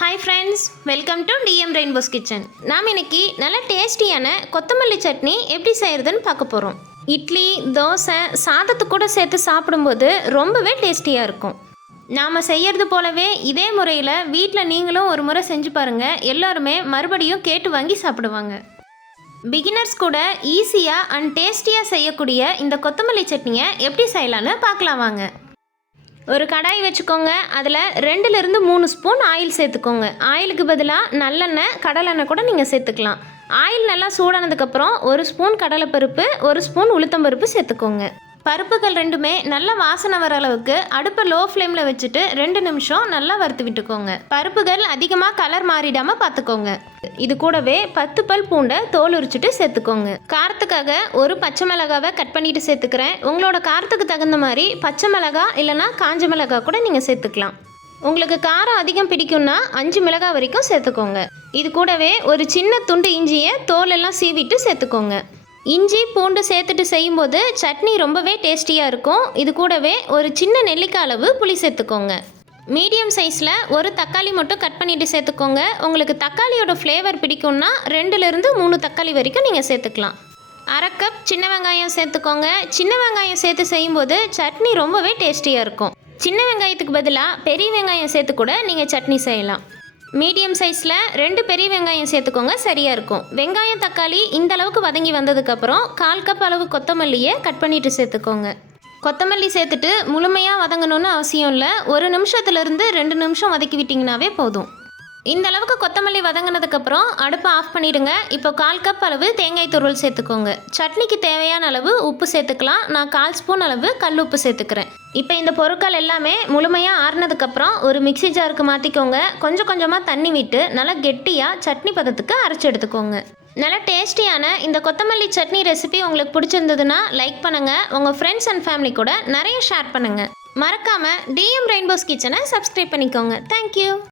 Hi friends welcome to TM rainbows kitchen நாம் இன்னைக்கு நல்ல டேஸ்டியான கொத்தமல்லி சட்னி எப்படி செய்கிறதுன்னு பார்க்க போகிறோம் இட்லி தோசை சாதத்து கூட சேர்த்து சாப்பிடும்போது ரொம்பவே டேஸ்டியாக இருக்கும். நாம் செய்யறது போலவே இதே முறையில் வீட்டில் நீங்களும் ஒரு முறை செஞ்சு பாருங்கள் எல்லோருமே மறுபடியும் கேட்டு வாங்கி சாப்பிடுவாங்க. பிகினர்ஸ் கூட ஈஸியாக அண்ட் டேஸ்டியாக செய்யக்கூடிய இந்த கொத்தமல்லி சட்னியை எப்படி செய்யலான்னு பார்க்கலாம் வாங்க. ஒரு கடாய் வச்சுக்கோங்க. அதில் ரெண்டுலேருந்து மூணு ஸ்பூன் ஆயில் சேர்த்துக்கோங்க. ஆயிலுக்கு பதிலாக நல்லெண்ணெய் கடலெண்ணெய் கூட நீங்கள் சேர்த்துக்கலாம். ஆயில் நல்லா சூடானதுக்கப்புறம் ஒரு ஸ்பூன் கடலைப்பருப்பு ஒரு ஸ்பூன் உளுத்தம்பருப்பு சேர்த்துக்கோங்க. பருப்புகள் ரெண்டுமே நல்லா வாசனை வர அளவுக்கு அடுப்பை லோ ஃப்ளேமில் வச்சுட்டு ரெண்டு நிமிஷம் நல்லா வறுத்து விட்டுக்கோங்க. பருப்புகள் அதிகமாக கலர் மாறிடாமல் பார்த்துக்கோங்க இது கூடவே பத்து பல் பூண்டை தோல் உரிச்சிட்டு சேர்த்துக்கோங்க. காரத்துக்காக ஒரு பச்சை மிளகாவை கட் பண்ணிட்டு சேர்த்துக்கிறேன். உங்களோட காரத்துக்கு தகுந்த மாதிரி பச்சை மிளகா இல்லைன்னா காஞ்ச மிளகா கூட நீங்கள் சேர்த்துக்கலாம். உங்களுக்கு காரம் அதிகம் பிடிக்கும்னா அஞ்சு மிளகாய் வரைக்கும் சேர்த்துக்கோங்க. இது கூடவே ஒரு சின்ன துண்டு இஞ்சியை தோலெல்லாம் சீவிட்டு சேர்த்துக்கோங்க. இஞ்சி பூண்டு சேர்த்துட்டு செய்யும்போது சட்னி ரொம்பவே டேஸ்டியாக இருக்கும். இது கூடவே ஒரு சின்ன நெல்லிக்காய் அளவு புளி சேர்த்துக்கோங்க. மீடியம் சைஸில் ஒரு தக்காளி மட்டும் கட் பண்ணிட்டு சேர்த்துக்கோங்க. உங்களுக்கு தக்காளியோட ஃப்ளேவர் பிடிக்கும்னா ரெண்டுலேருந்து மூணு தக்காளி வரைக்கும் நீங்கள் சேர்த்துக்கலாம். அரை கப் சின்ன வெங்காயம் சேர்த்துக்கோங்க. சின்ன வெங்காயம் சேர்த்து செய்யும்போது சட்னி ரொம்பவே டேஸ்டியாக இருக்கும். சின்ன வெங்காயத்துக்கு பதிலாக பெரிய வெங்காயம் சேர்த்து கூட நீங்கள் சட்னி செய்யலாம். மீடியம் சைஸில் ரெண்டு பெரிய வெங்காயம் சேர்த்துக்கோங்க சரியாக இருக்கும். வெங்காயம் தக்காளி இந்த அளவுக்கு வதங்கி வந்ததுக்கப்புறம் கால் கப் அளவு கொத்தமல்லியை கட் பண்ணிட்டு சேர்த்துக்கோங்க. கொத்தமல்லி சேர்த்துட்டு முழுமையாக வதங்கணும்னு அவசியம் இல்லை. ஒரு நிமிஷத்துலேருந்து ரெண்டு நிமிஷம் வதக்கி விட்டிங்கனாவே போதும். இந்த அளவுக்கு கொத்தமல்லி வதங்கினதுக்கப்புறம் அடுப்பை ஆஃப் பண்ணிடுங்க. இப்போ கால் கப் அளவு தேங்காய் துருவல் சேர்த்துக்கோங்க. சட்னிக்கு தேவையான அளவு உப்பு சேர்த்துக்கலாம். நான் கால் ஸ்பூன் அளவு கல் உப்பு சேர்த்துக்கிறேன். இப்போ இந்த பொருட்கள் எல்லாமே முழுமையாக ஆறுனதுக்கப்புறம் ஒரு மிக்ஸி ஜாருக்கு மாற்றிக்கோங்க கொஞ்சம் கொஞ்சமாக தண்ணி விட்டு நல்லா கெட்டியாக சட்னி பதத்துக்கு அரைச்சி எடுத்துக்கோங்க. நல்லா டேஸ்டியான இந்த கொத்தமல்லி சட்னி ரெசிபி உங்களுக்கு பிடிச்சிருந்ததுன்னா லைக் பண்ணுங்கள் உங்கள் ஃப்ரெண்ட்ஸ் அண்ட் ஃபேமிலி கூட நிறைய ஷேர் பண்ணுங்கள் மறக்காமல் டிஎம் ரெயின்போஸ் கிச்சனை சப்ஸ்கிரைப் பண்ணிக்கோங்க. Thank you